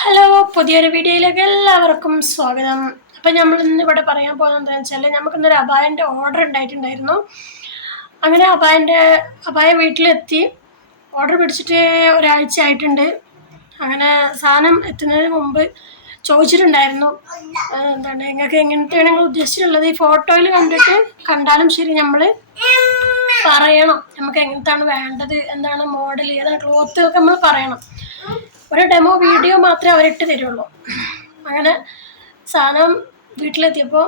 Hello, പുതിയൊരു വീഡിയോയിലേക്ക് എല്ലാവർക്കും സ്വാഗതം. അപ്പം നമ്മൾ ഇന്നിവിടെ പറയാൻ പോകുന്നത് എന്താണെന്ന് വെച്ചാൽ, നമുക്കിന്നൊരു അബായൻ്റെ ഓർഡർ ഉണ്ടായിട്ടുണ്ടായിരുന്നു. അങ്ങനെ അബായ വീട്ടിലെത്തി. ഓർഡർ പിടിച്ചിട്ട് ഒരാഴ്ച ആയിട്ടുണ്ട്. അങ്ങനെ സാധനം എത്തുന്നതിന് മുമ്പ് ചോദിച്ചിട്ടുണ്ടായിരുന്നു, എന്താണ് നിങ്ങൾക്ക് എങ്ങനത്തെയാണ് നിങ്ങൾ ഉദ്ദേശിച്ചിട്ടുള്ളത്, ഈ ഫോട്ടോയിൽ കണ്ടാലും ശരി നമ്മൾ പറയണം നമുക്ക് എങ്ങനത്താണ് വേണ്ടത്, എന്താണ് മോഡൽ, ഏതാണ് ക്ലോത്ത് ഒക്കെ നമ്മൾ പറയണം. ഒരു ഡെമോ വീഡിയോ മാത്രമേ അവരിട്ട് തരുള്ളൂ. അങ്ങനെ സാധനം വീട്ടിലെത്തിയപ്പോൾ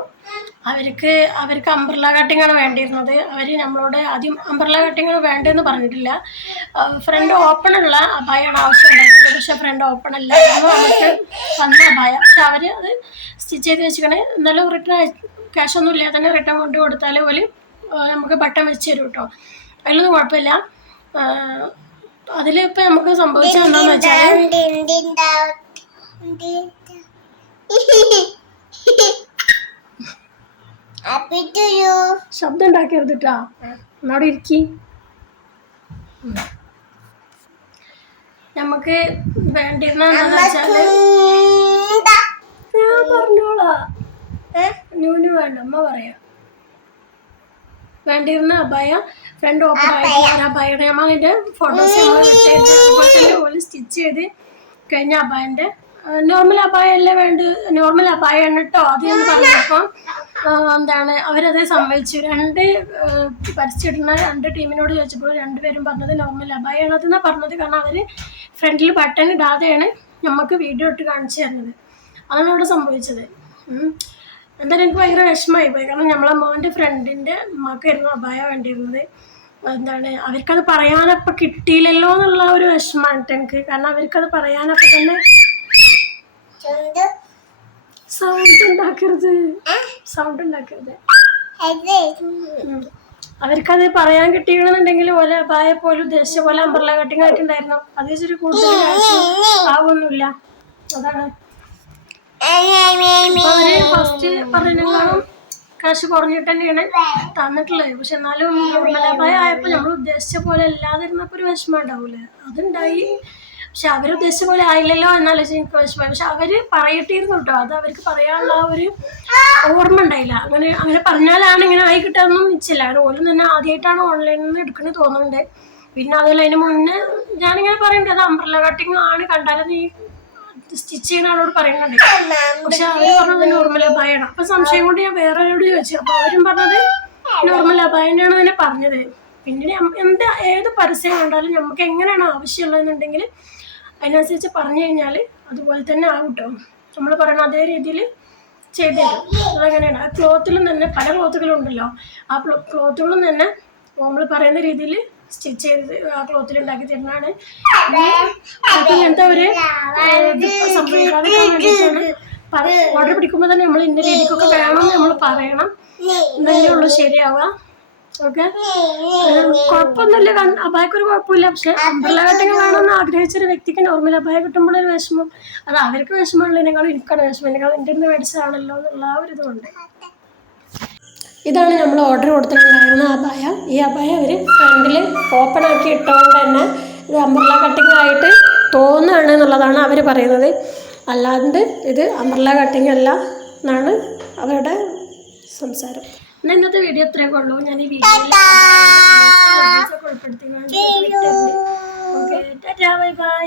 അവർക്ക് അംബ്രല്ല കട്ടിംഗ് ആണ് വേണ്ടിയിരുന്നത്. അവർ നമ്മളോട് ആദ്യം അംബ്രല്ല കട്ടിംഗ് ആണ് വേണ്ടതെന്ന് പറഞ്ഞിട്ടില്ല. ഫ്രണ്ട് ഓപ്പൺ ഉള്ള അബായാണ് ആവശ്യമുണ്ടായിരുന്നത്. പക്ഷേ ഫ്രണ്ട് ഓപ്പൺ അല്ല നമുക്ക് വന്ന അബായ. പക്ഷെ അവർ അത് സ്റ്റിച്ച് ചെയ്ത് വെച്ചിക്കണേ. എന്നാലും റിട്ടേൺ ക്യാഷ് ഒന്നും ഇല്ലാതെ തന്നെ റിട്ടേൺ കൊണ്ട് കൊടുത്താൽ പോലും നമുക്ക് ബട്ടൺ വെച്ച് തരും കേട്ടോ. അതിലൊന്നും കുഴപ്പമില്ല. അതിലിപ്പോൾ നമുക്ക് സംഭവിച്ചത് എന്താണെന്ന് വെച്ചാൽ, ശബ്ദം ഉണ്ടാക്കരുതിട്ടാ. എന്നോട് ഇരിക്കി. നമുക്ക് വേണ്ടിയിരുന്ന എന്താണെന്ന് വെച്ചാൽ, ഞാൻ പറഞ്ഞോളാ, നൂന് വേണ്ട, അമ്മ പറയാം. വേണ്ടിയിരുന്ന അബായ ഫ്രണ്ട് ഓപ്പൺ ആയിട്ട് അബായയുടെ നമ്മൾ അതിൻ്റെ ഫോട്ടോസ് അതുപോലെ തന്നെ പോലെ സ്റ്റിച്ച് ചെയ്ത് കഴിഞ്ഞ അബായൻ്റെ നോർമൽ അബായ അല്ലേ നോർമൽ അബായാണ് കേട്ടോ അത് എന്ന് പറഞ്ഞപ്പോൾ എന്താണ് അവരത് സമ്മതിച്ചു. പരസ്യമിടുന്ന രണ്ട് ടീമിനോട് ചോദിച്ചപ്പോൾ രണ്ടുപേരും പറഞ്ഞത് നോർമൽ അബായാണ് അതെന്നാണ് പറഞ്ഞത്. കാരണം അവർ ഫ്രണ്ടിൽ ബട്ടൺ ഇടാതെയാണ് നമുക്ക് വീഡിയോ ഇട്ട് കാണിച്ചു തരുന്നത്. അതാണ് അവിടെ സംഭവിച്ചത്. എന്തായാലും എനിക്ക് ഭയങ്കര വിഷമമായി പോയി. കാരണം നമ്മളെ മോൻ്റെ ഫ്രണ്ടിൻ്റെ ഉമ്മക്കായിരുന്നു അബായ വേണ്ടിയിരുന്നത്. എന്താണ് അവർക്കത് പറയാനപ്പം കിട്ടിയില്ലല്ലോ എന്നുള്ള ഒരു വിഷമമാണ് എനിക്ക്. കാരണം അവർക്കത് പറയാനപ്പം തന്നെ സൗണ്ട് ഉണ്ടാക്കരുത്. അവർക്കത് പറയാൻ കിട്ടിയിരുന്നുണ്ടെങ്കിൽ ഓലെ അബായ പോലെ ഉദ്ദേശിച്ച പോലെ അംബ്രല്ല കട്ടിങ് ആയിട്ടുണ്ടായിരുന്നു. അത് വെച്ചിട്ട് കൂടുതൽ ആവൊന്നുമില്ല. അതാണ് അവര് ഫസ്റ്റ് പറഞ്ഞതിനേക്കാളും കാശ് കുറഞ്ഞിട്ട് തന്നെയാണ് തന്നിട്ടുള്ളത്. പക്ഷെ എന്നാലും നോർമൽ ആയപ്പോൾ നമ്മൾ ഉദ്ദേശിച്ച പോലെ അല്ലാതിരുന്നപ്പോൾ ഒരു വിഷമം ഉണ്ടാവൂലേ, അതുണ്ടായി. പക്ഷെ അവരുദ്ദേശിച്ച പോലെ ആയില്ലല്ലോ എന്നാലോചിച്ച് എനിക്ക് വിഷമമായി. പക്ഷെ അവര് പറയട്ടിരുന്നു കേട്ടോ, അത് അവർക്ക് പറയാനുള്ള ഒരു ഓർമ്മ ഉണ്ടായില്ല. അങ്ങനെ പറഞ്ഞാലാണ് ഇങ്ങനെ ആയി കിട്ടാനൊന്നും നിശ്ചയില്ല. അത് ഓലും തന്നെ ആദ്യമായിട്ടാണ് ഓൺലൈനിൽ നിന്ന് എടുക്കുന്നത് തോന്നുന്നുണ്ട്. പിന്നെ അതുപോലെ അതിന് മുന്നേ ഞാനിങ്ങനെ പറയുന്നുണ്ട്, അത് അംബ്രല്ല കട്ടിങ് ആണ്, കണ്ടാലും നീ സ്റ്റിച്ച് ചെയ്യുന്ന ആളോട് പറയുന്നുണ്ട്. പക്ഷെ അവര് പറഞ്ഞത് നോർമൽ അബായാണ്. അപ്പൊ സംശയം കൊണ്ട് ഞാൻ വേറെ ആരോട് ചോദിച്ചു. അപ്പൊ അവരും പറഞ്ഞത് നോർമൽ അബായനാണ് തന്നെ പറഞ്ഞത്. പിന്നെ ഏത് പരസ്യം കണ്ടാലും നമുക്ക് എങ്ങനെയാണ് ആവശ്യമുള്ളതെന്നുണ്ടെങ്കിൽ അതിനനുസരിച്ച് പറഞ്ഞു കഴിഞ്ഞാൽ അതുപോലെ തന്നെ ആവും കേട്ടോ. നമ്മൾ പറയണ അതേ രീതിയിൽ ചെയ്തു തരും. അതങ്ങനെയാണ്. ആ ക്ലോത്തിലും തന്നെ പല ക്ലോത്തുകളും ഉണ്ടല്ലോ, ആ ക്ലോത്തുകളും തന്നെ നമ്മൾ പറയുന്ന രീതിയിൽ സ്റ്റിച്ച് ചെയ്ത് ആ ക്ലോത്തിൽ ഉണ്ടാക്കി തരുന്നതാണ്. ഇങ്ങനത്തെ ഒരു സംഭവിക്കാതിരിക്കാൻ വേണ്ടിയിട്ടാണ്. ഓർഡർ പിടിക്കുമ്പോൾ തന്നെ നമ്മൾ ഇന്ന രീതിക്കൊക്കെ വേണം നമ്മൾ പറയണം, എന്നല്ലേ ഉള്ളൂ ശരിയാവുക. ഓക്കെ, കുഴപ്പമൊന്നുമില്ല. അബായക്കൊരു കുഴപ്പമില്ല. പക്ഷെ അംബ്രല്ല കട്ടിങ് വേണമെന്ന് ആഗ്രഹിച്ചൊരു വ്യക്തിക്ക് നോർമൽ അബായ കിട്ടുമ്പോഴൊരു വിഷമം, അത് അവർക്ക് വിഷമമുള്ളതിനേക്കാളും എനിക്കാണ് വിഷമം. എൻ്റെ അടുത്ത് മേടിച്ചതാണല്ലോ എന്നുള്ള ആ ഒരു ഇതുകൊണ്ട്. ഇതാണ് നമ്മൾ ഓർഡർ കൊടുത്തിട്ടുണ്ടായിരുന്ന അബായ. ഈ അബായ അവർ ഫ്രണ്ടിൽ ഓപ്പൺ ആക്കി ഇട്ടുകൊണ്ട് തന്നെ ഇത് അംബ്രല്ല കട്ടിങ് ആയിട്ട് തോന്നുകയാണ് എന്നുള്ളതാണ് അവർ പറയുന്നത്. അല്ലാണ്ട് ഇത് അംബ്രല്ല കട്ടിങ് അല്ല എന്നാണ് അവരുടെ സംസാരം. എന്നാൽ ഇന്നത്തെ വീഡിയോ ഇത്രയൊക്കെ ഉള്ളൂ. ഞാൻ ഈ വീഡിയോയിൽ ഉൾപ്പെടുത്തി. Okay, Tata, bye bye.